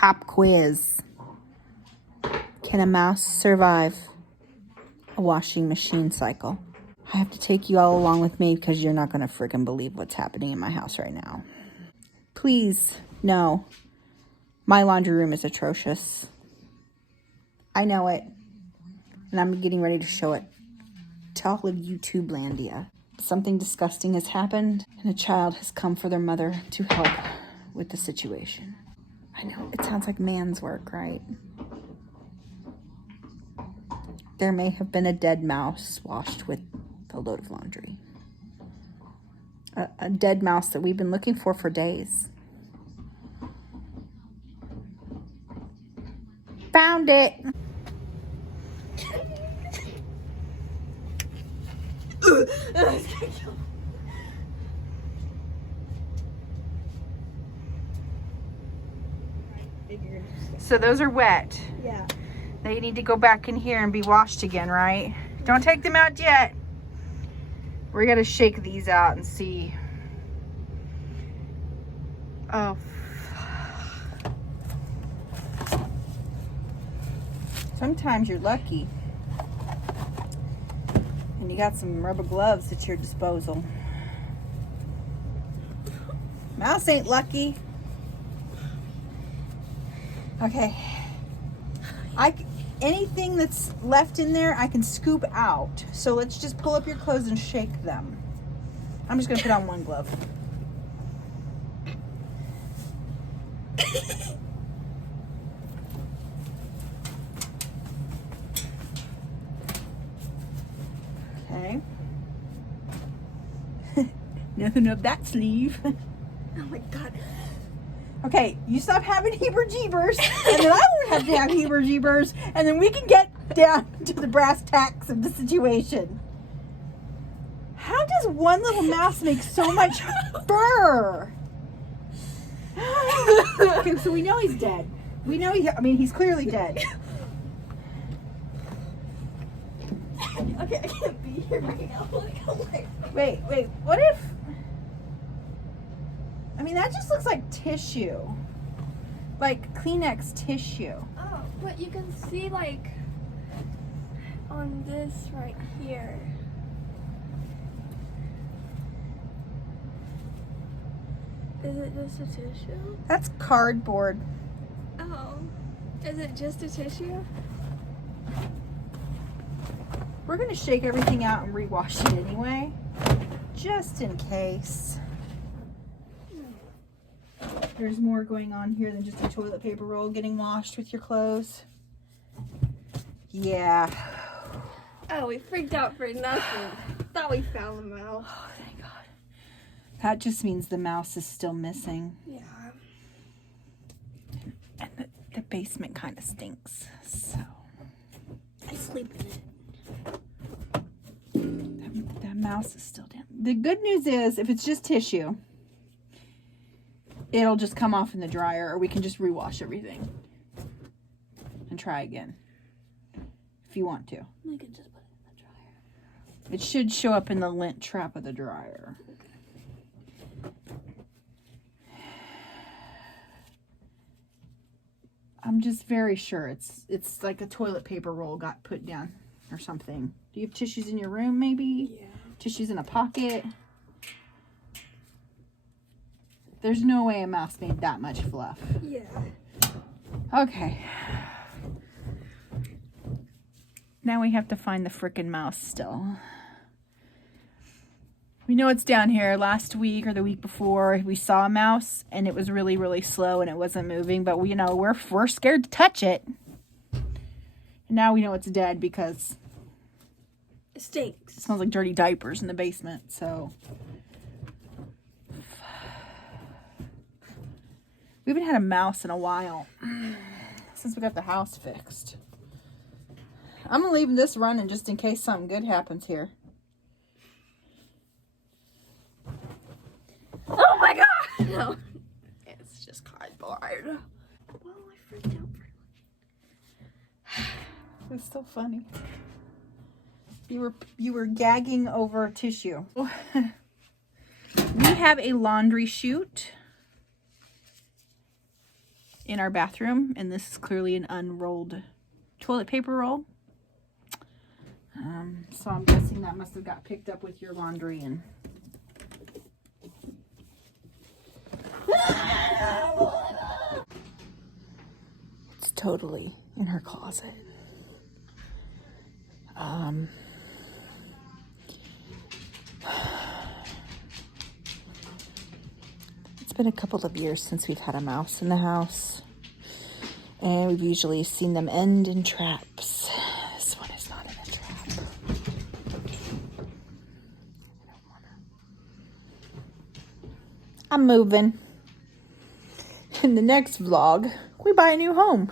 Pop quiz. Can a mouse survive a washing machine cycle? I have to take you all along with me because you're not going to freaking believe what's happening in my house right now. Please, no. My laundry room is atrocious. I know it. And I'm getting ready to show it to all of YouTubelandia. Something disgusting has happened, and a child has come for their mother to help with the situation. I know, it sounds like man's work, right? There may have been a dead mouse washed with a load of laundry. A dead mouse that we've been looking for days. Found it! So those are wet. Yeah. They need to go back in here and be washed again, right? Don't take them out yet. We're gonna shake these out and see. Oh. Sometimes you're lucky. And you got some rubber gloves at your disposal. Mouse ain't lucky. Okay. Anything that's left in there, I can scoop out. So let's just pull up your clothes and shake them. I'm just gonna put on one glove. Okay. Nothing up that sleeve. Oh my god. Okay, you stop having heebie-jeebers, and then I won't have to have heebie-jeebers, and then we can get down to the brass tacks of the situation. How does one little mouse make so much fur? Okay, so we know he's dead. We know he's clearly dead. Okay, I can't be here right now. Wait, what if... that just looks like tissue. Like Kleenex tissue. Oh, but you can see like on this right here. Is it just a tissue? That's cardboard. Oh, is it just a tissue? We're gonna shake everything out and rewash it anyway, just in case. There's more going on here than just a toilet paper roll getting washed with your clothes. Yeah. Oh, we freaked out for nothing. Thought we found the mouse. Oh, thank God. That just means the mouse is still missing. Yeah. And the basement kind of stinks, so. I sleep in it. That mouse is still down. The good news is, if it's just tissue, it'll just come off in the dryer, or we can just rewash everything and try again if you want to. We can just put it in the dryer. It should show up in the lint trap of the dryer. I'm just very sure it's like a toilet paper roll got put down or something. Do you have tissues in your room, maybe? Yeah. Tissues in a pocket? There's no way a mouse made that much fluff. Yeah. Okay. Now we have to find the frickin' mouse still. We know it's down here. Last week or the week before, we saw a mouse and it was really, really slow and it wasn't moving. But we're scared to touch it. And now we know it's dead because it stinks. It smells like dirty diapers in the basement. So we haven't had a mouse in a while since we got the house fixed. I'm gonna leave this running just in case something good happens here. Oh my god! No. It's just cardboard. Well, I freaked out for It's so funny. You were gagging over tissue. We have a laundry chute in our bathroom, and this is clearly an unrolled toilet paper roll. So I'm guessing that must have got picked up with your laundry and it's totally in her closet. It's been a couple of years since we've had a mouse in the house, and we've usually seen them end in traps. This one is not in a trap. I'm moving. In the next vlog, we buy a new home.